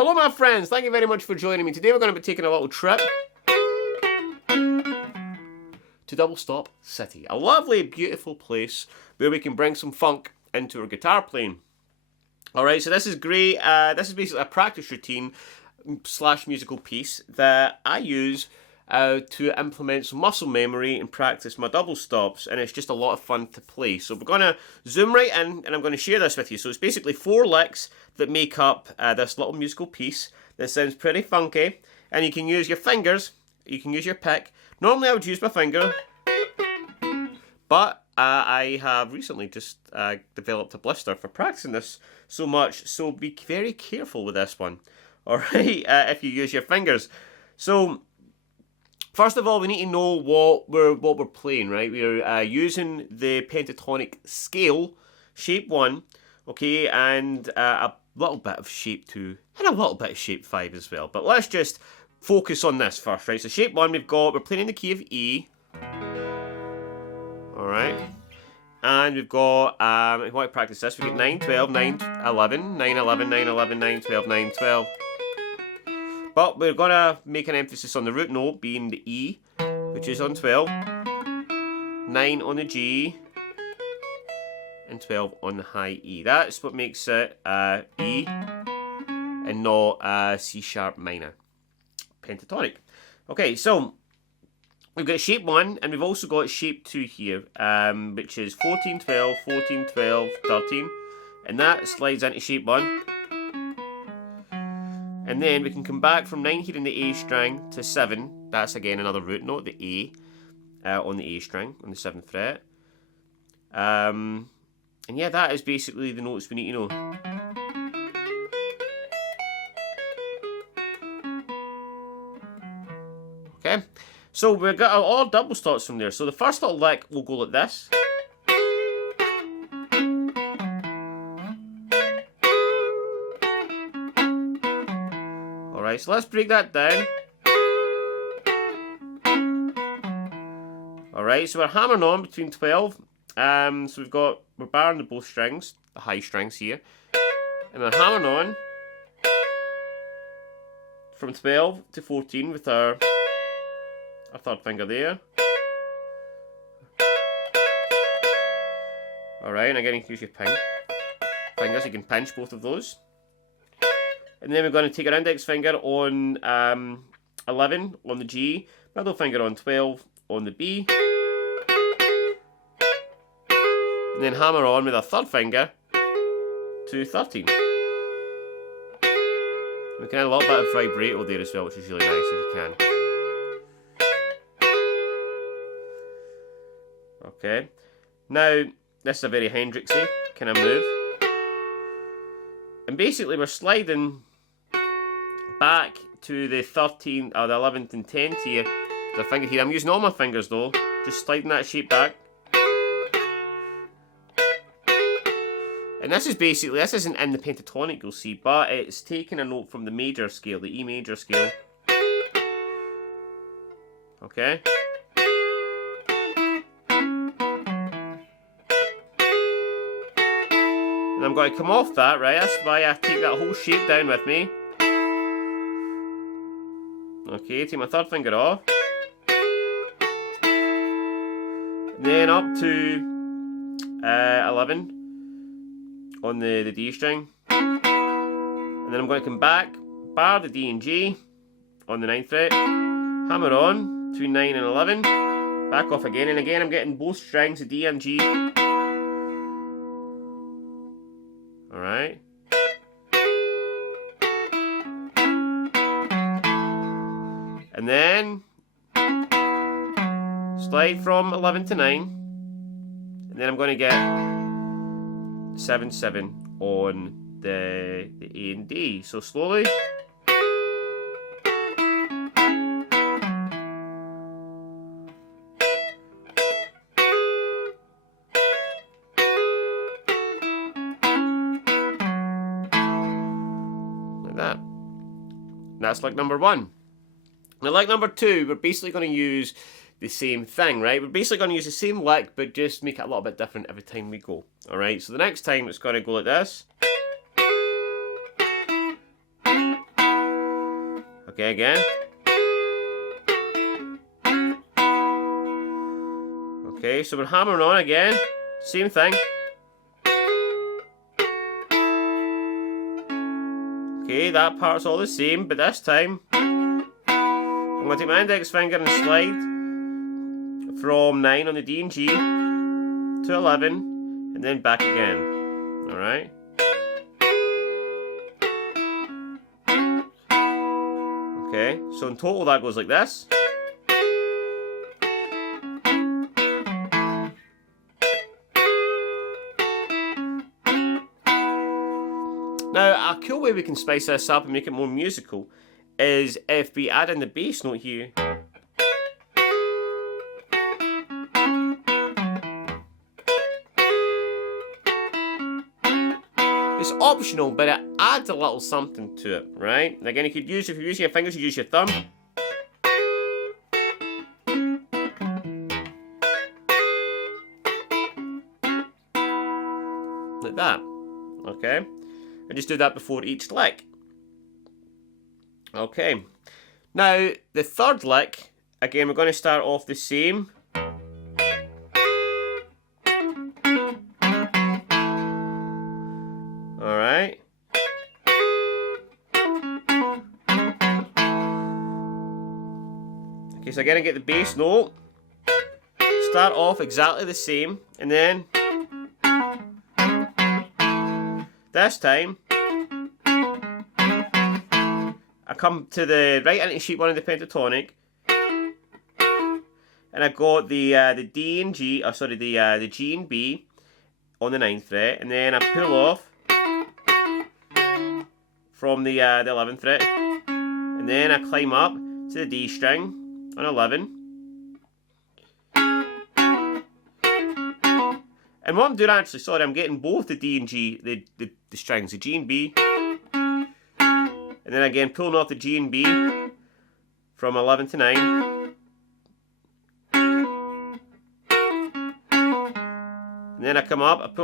Hello my friends, thank you very much for joining me. Today we're going to be taking a little trip to Double Stop City. A lovely, beautiful place where we can bring some funk into our guitar playing. Alright, so this is great. This is basically a practice routine / musical piece that I use to implement some muscle memory and practice my double stops, and it's just a lot of fun to play. So we're going to zoom right in and I'm going to share this with you. So it's basically 4 licks that make up this little musical piece that sounds pretty funky, and you can use your fingers, you can use your pick. Normally I would use my finger, but I have recently just developed a blister for practicing this so much, so be very careful with this one, alright, if you use your fingers. So first of all, we need to know what we're playing, right? We're using the pentatonic scale, shape 1, okay, and a little bit of shape 2, and a little bit of shape 5 as well. But let's just focus on this first, right? So shape 1, we're playing in the key of E, alright, and we've got, if you want to practice this, we get 9, 12, 9, 11, 9, 11, 9, 11, 9, 12, 9, 12. But we're going to make an emphasis on the root note being the E, which is on 12, 9 on the G, and 12 on the high E. That's what makes it E and not C sharp minor. Pentatonic. Okay, so we've got shape 1 and we've also got shape 2 here, which is 14, 12, 14, 12, 13, and that slides into shape 1. And then we can come back from 9 here in the A string to 7. That's again another root note, the A, on the A string, on the 7th fret. And yeah, that is basically the notes we need to know. Okay, so we've got all double stops from there. So the first little lick will go like this. Alright, so let's break that down. Alright, so we're hammering on between 12. So we're barring the both strings, the high strings here. And we're hammering on from 12 to 14 with our third finger there. Alright, and again you can use your fingers, you can pinch both of those. And then we're going to take our index finger on 11 on the G, middle finger on 12 on the B, and then hammer on with our third finger to 13. We can add a little bit of vibrato there as well, which is really nice if you can. Okay, now this is a very Hendrixy kind of move, and basically we're sliding back to the 13th or the 11th and 10th here. The finger here. I'm using all my fingers though, just sliding that shape back. And this isn't in the pentatonic, you'll see, but it's taking a note from the major scale, the E major scale. Okay. And I'm going to come off that, right? That's why I take that whole shape down with me. Okay, take my third finger off. Then up to 11 on the D string. And then I'm going to come back, bar the D and G on the 9th fret, hammer on between 9 and 11, back off again, and again I'm getting both strings, the D and G. Alright. And then slide from 11 to 9, and then I'm going to get 7, 7 on the A and D. So slowly. Like that. That's lick number 1. Now lick number 2, we're basically going to use the same thing, right? We're basically going to use the same lick, but just make it a little bit different every time we go. Alright, so the next time it's going to go like this. Okay, again. Okay, so we're hammering on again. Same thing. Okay, that part's all the same, but this time I'm going to take my index finger and slide from 9 on the D and G to 11, and then back again. Alright? Okay, so in total that goes like this. Now, a cool way we can spice this up and make it more musical is if we add in the bass note here. It's optional, but it adds a little something to it, right? And again, you could use, if you're using your fingers, you use your thumb. Like that, okay? And just do that before each lick. Okay. Now, the third lick, again, we're going to start off the same. Alright. Okay, so again, I get the bass note. Start off exactly the same, and then this time I come to the right into sheet 1 of the pentatonic, and I got the D and G, the G and B on the 9th fret, and then I pull off from the 11th fret, and then I climb up to the D string on 11. And what I'm doing actually, sorry, I'm getting both the D and G, the strings, the G and B, and then again pulling off the G and B from 11 to 9. And then I come up to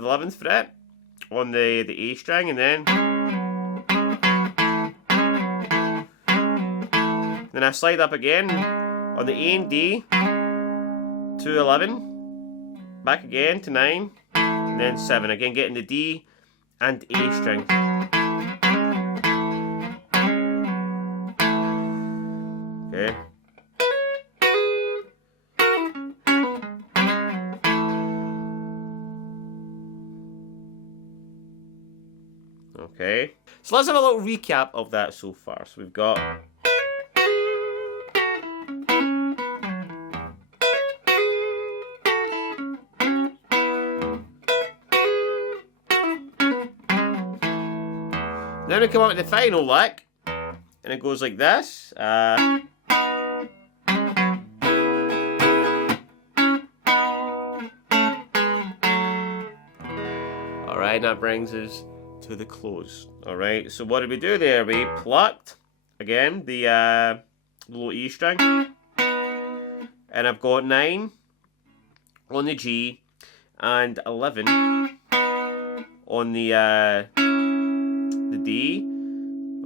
the 11th fret on the A string, and then I slide up again on the A and D to 11. Back again to 9, and then 7. Again, getting the D and A strings. Okay. Okay. So let's have a little recap of that so far. So we've got then we come up to the final lick, and it goes like this. Alright, that brings us to the close. Alright, so what did we do there? We plucked, again, the low E string, and I've got 9 on the G, and 11 on the D,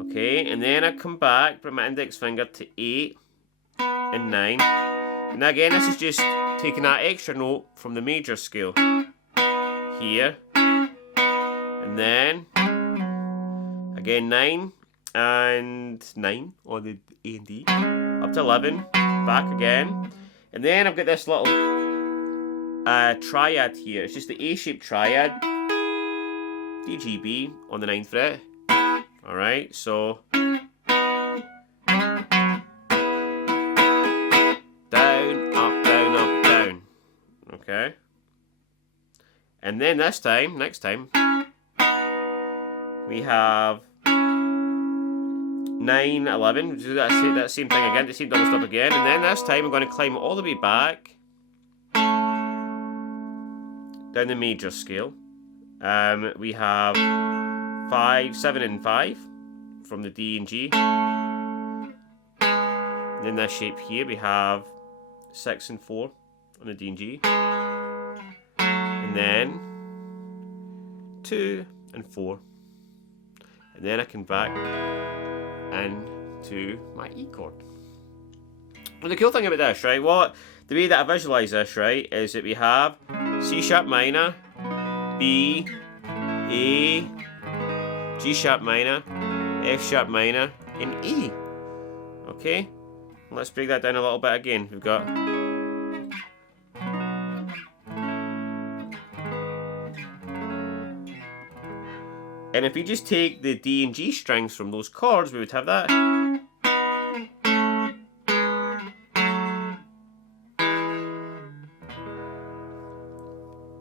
okay, and then I come back, bring my index finger to 8 and 9, and again this is just taking that extra note from the major scale here, and then again 9 and 9 on the A and D, up to 11, back again, and then I've got this little triad here. It's just the A-shaped triad, D, G, B on the 9th fret. Alright, so down, up, down, up, down. Okay. And then next time, we have 9, 11. We do that same thing again, the same double stop again. And then this time we're going to climb all the way back down the major scale. We have 5, 7 and 5 from the D and G. And in this shape here we have 6 and 4 on the D and G. And then 2 and 4. And then I come back and to my E chord. And the cool thing about this, right, the way that I visualise this, right, is that we have C sharp minor, B, A, G sharp minor, F sharp minor, and E. Okay? Let's break that down a little bit again. We've got... And if we just take the D and G strings from those chords, we would have that.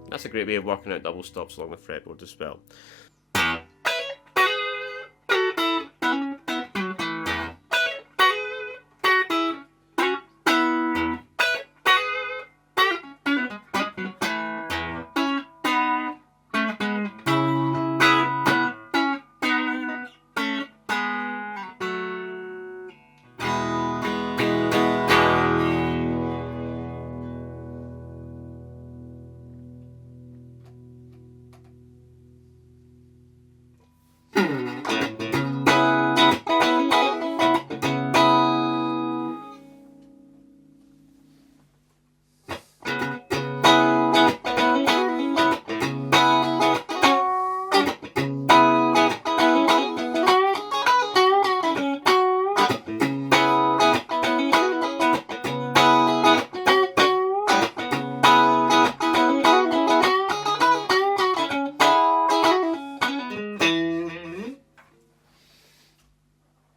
That's a great way of working out double stops along the fretboard as well.